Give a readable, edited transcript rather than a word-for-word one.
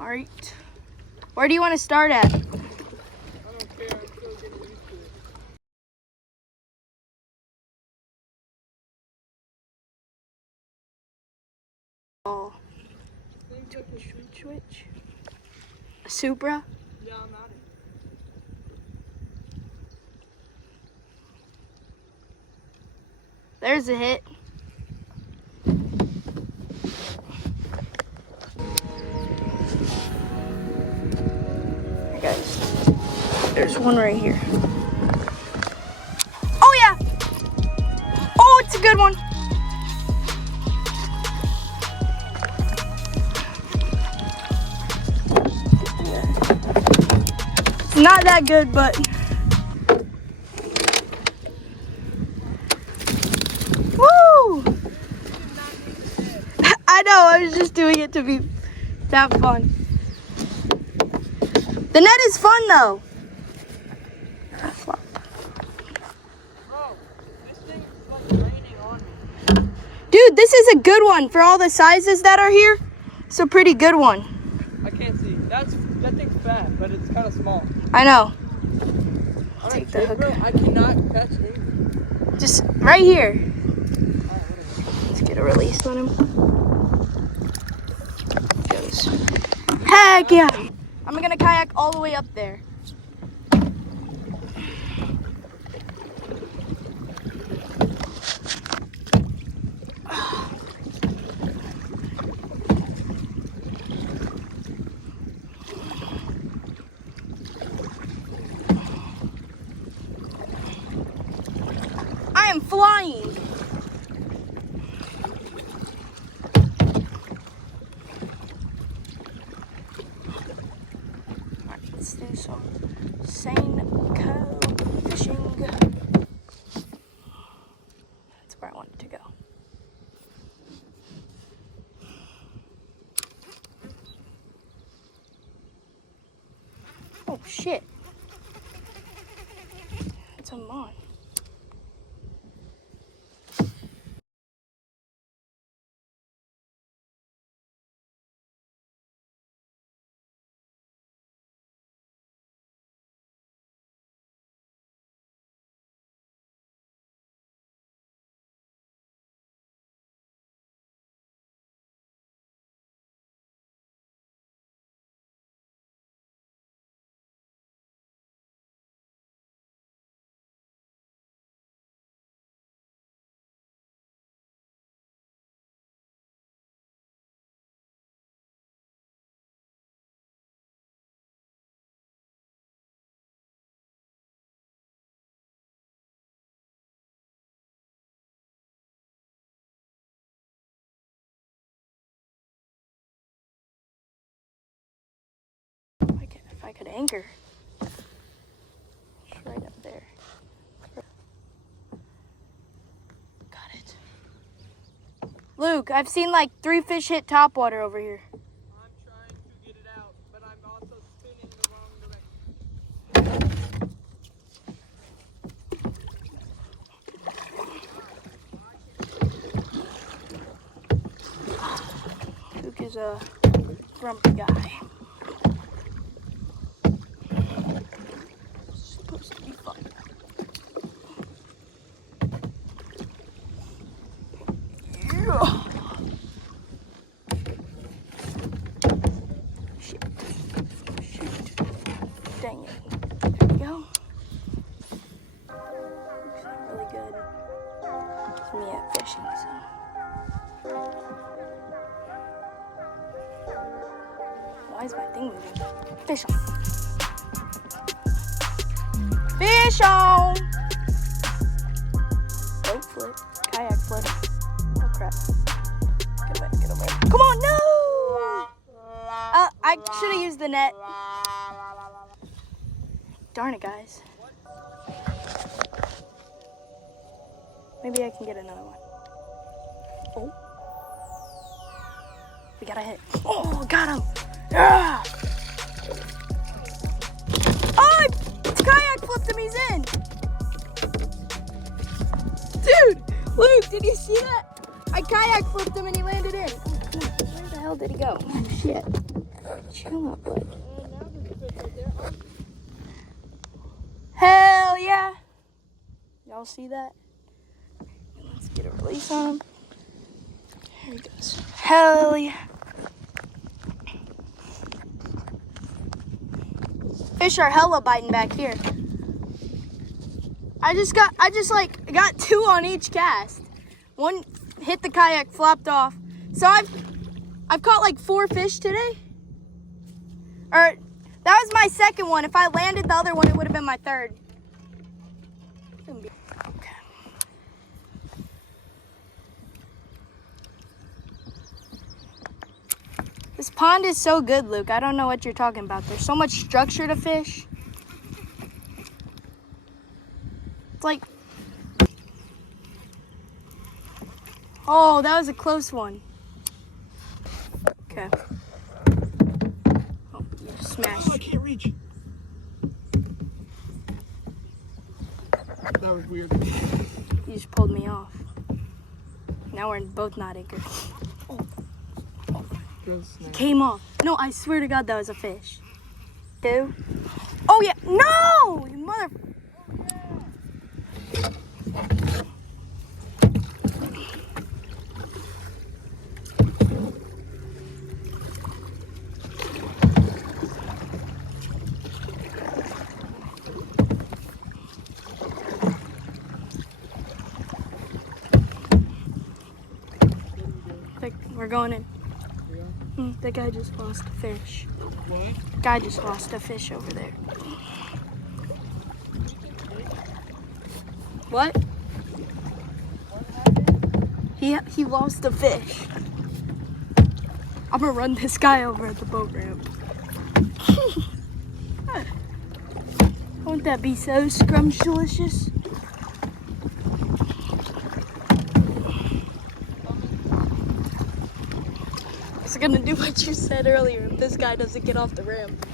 All right. Where do you want to start at? I don't care. I'm still getting used to it. Oh. Switch. A Supra? Yeah, I'm out of it. There's a hit. Here, guys. There's one right here. Oh, yeah. Oh, it's a good one. It's not that good, but woo! I know, I was just doing it to have fun. The net is fun though. Bro, this thing is like raining on me. Dude, this is a good one for all the sizes that are here. It's a pretty good one. I can't see. That thing's fat, but it's kind of small. I know. All Take right, the hook. bro, I cannot catch anything. Just right here. All right, whatever. Let's get a release on him. Goes. Heck yeah. I'm gonna kayak all the way up there. I am flying. Alright, let's do some sane fishing. That's where I wanted to go. Oh shit. It's a mon. If I could anchor. It's right up there. Got it. Luke, I've seen like 3 fish hit topwater over here. I'm trying to get it out, but I'm also spinning the wrong direction. Luke is a grumpy guy. It's supposed to be fun. Yeah. Shit. Dang it. There we go. Luke's not really good. It's me at fishing, so. Why is my thing moving? Fish on. Fish on! Boat flip. Kayak flip. Oh crap. Get away, get away. Come on, no! I should have used the net. Darn it, guys. Maybe I can get another one. Oh. We got a hit. Oh, got him. Yeah. Oh, it's kayak flipped him. He's in. Dude, Luke, did you see that? I kayak flipped him and he landed in. Oh, where the hell did he go? Oh, shit. Come on, bud. And now there's a fish right there. Oh, Hell yeah. Y'all see that? Let's get a release on him. Here he goes. Hell yeah. Fish are hella biting back here. I got 2 on each cast. One hit the kayak, flopped off. So I've caught like 4 fish today. Or that was my second one. If I landed the other one, it would have been my third. Okay. This pond is so good, Luke. I don't know what you're talking about. There's so much structure to fish. It's like, oh, that was a close one. Okay. Oh, you smashed. oh, I can't reach. That was weird. You just pulled me off. Now we're both not anchored. Came off. No, I swear to God that was a fish. Two. Oh yeah. No! You mother. We're going in. The guy just lost a fish. What? Guy just lost a fish over there. What? He lost a fish. I'm gonna run this guy over at the boat ramp. Won't that be so scrumptious? I was gonna do what you said earlier if this guy doesn't get off the ramp.